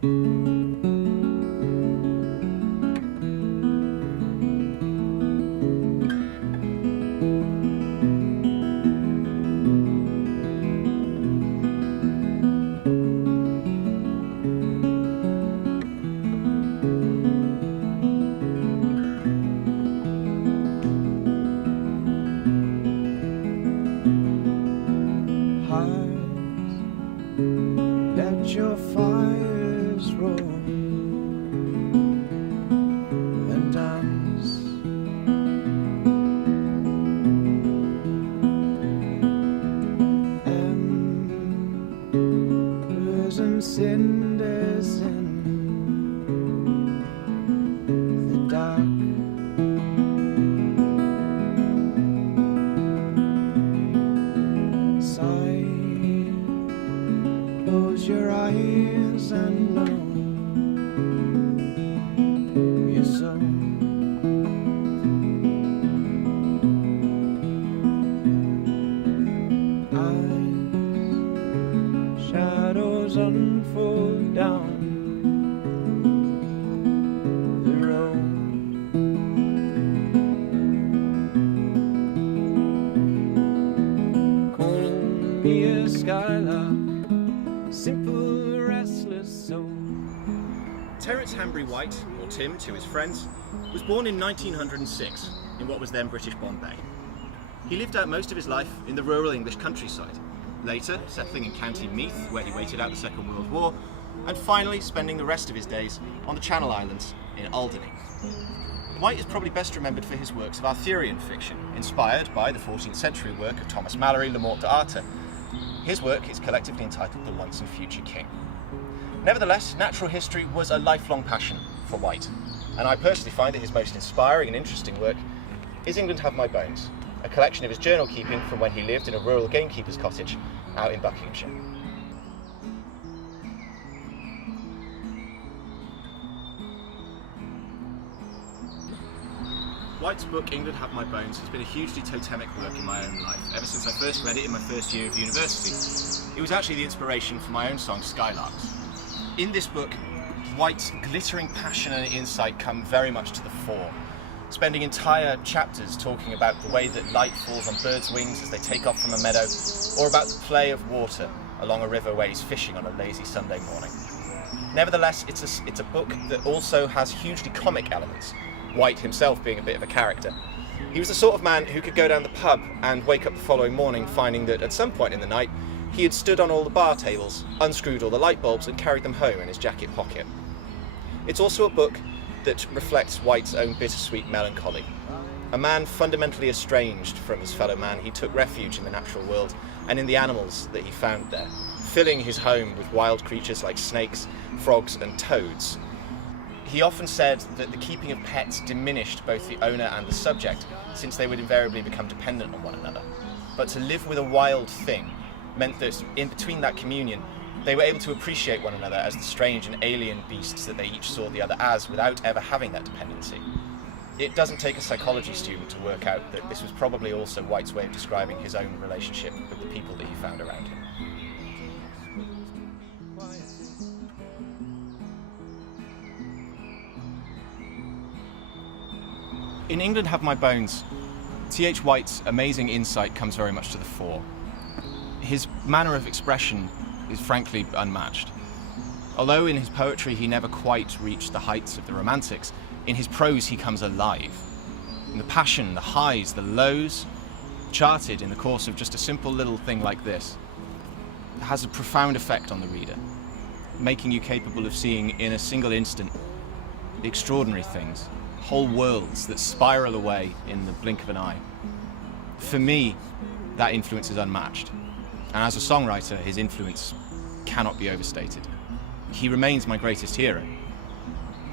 Let your fires roar and dance. Embers and cinders in the dark. Close your eyes and know your soul. Eyes, shadows unfold down the road. Call me a skylark, simple, restless soul. Terence Hanbury White, or Tim to his friends, was born in 1906 in what was then British Bombay. He lived out most of his life in the rural English countryside, later settling in County Meath, where he waited out the Second World War, and finally spending the rest of his days on the Channel Islands in Alderney. White is probably best remembered for his works of Arthurian fiction, inspired by the 14th century work of Thomas Malory, Le Morte d'Arthur. His work is collectively entitled The Once and Future King. Nevertheless, natural history was a lifelong passion for White, and I personally find that his most inspiring and interesting work is England Have My Bones, a collection of his journal keeping from when he lived in a rural gamekeeper's cottage out in Buckinghamshire. White's book, England Have My Bones, has been a hugely totemic work in my own life, ever since I first read it in my first year of university. It was actually the inspiration for my own song, Skylarks. In this book, White's glittering passion and insight come very much to the fore, spending entire chapters talking about the way that light falls on birds' wings as they take off from a meadow, or about the play of water along a river where he's fishing on a lazy Sunday morning. Nevertheless, it's a book that also has hugely comic elements, White himself being a bit of a character. He was the sort of man who could go down the pub and wake up the following morning finding that at some point in the night he had stood on all the bar tables, unscrewed all the light bulbs and carried them home in his jacket pocket. It's also a book that reflects White's own bittersweet melancholy. A man fundamentally estranged from his fellow man, he took refuge in the natural world and in the animals that he found there, filling his home with wild creatures like snakes, frogs and toads. He often said that the keeping of pets diminished both the owner and the subject, since they would invariably become dependent on one another. But to live with a wild thing meant that in between that communion, they were able to appreciate one another as the strange and alien beasts that they each saw the other as, without ever having that dependency. It doesn't take a psychology student to work out that this was probably also White's way of describing his own relationship with the people that he found around him. In England Have My Bones, T.H. White's amazing insight comes very much to the fore. His manner of expression is frankly unmatched. Although in his poetry he never quite reached the heights of the Romantics, in his prose he comes alive. And the passion, the highs, the lows, charted in the course of just a simple little thing like this, has a profound effect on the reader, making you capable of seeing in a single instant the extraordinary things, whole worlds that spiral away in the blink of an eye. For me, that influence is unmatched. And as a songwriter, his influence cannot be overstated. He remains my greatest hero.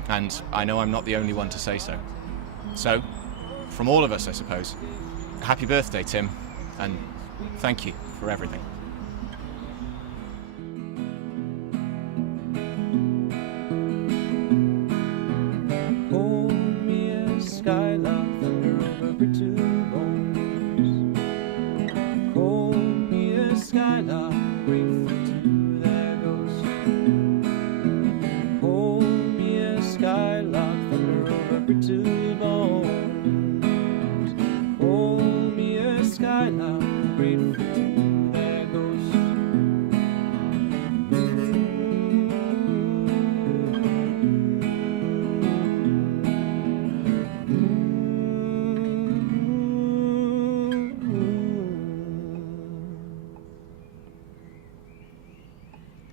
And I know I'm not the only one to say so. So, from all of us, I suppose, happy birthday, Tim, and thank you for everything. Skylark, thunder over brittle bones. Call me a skylark.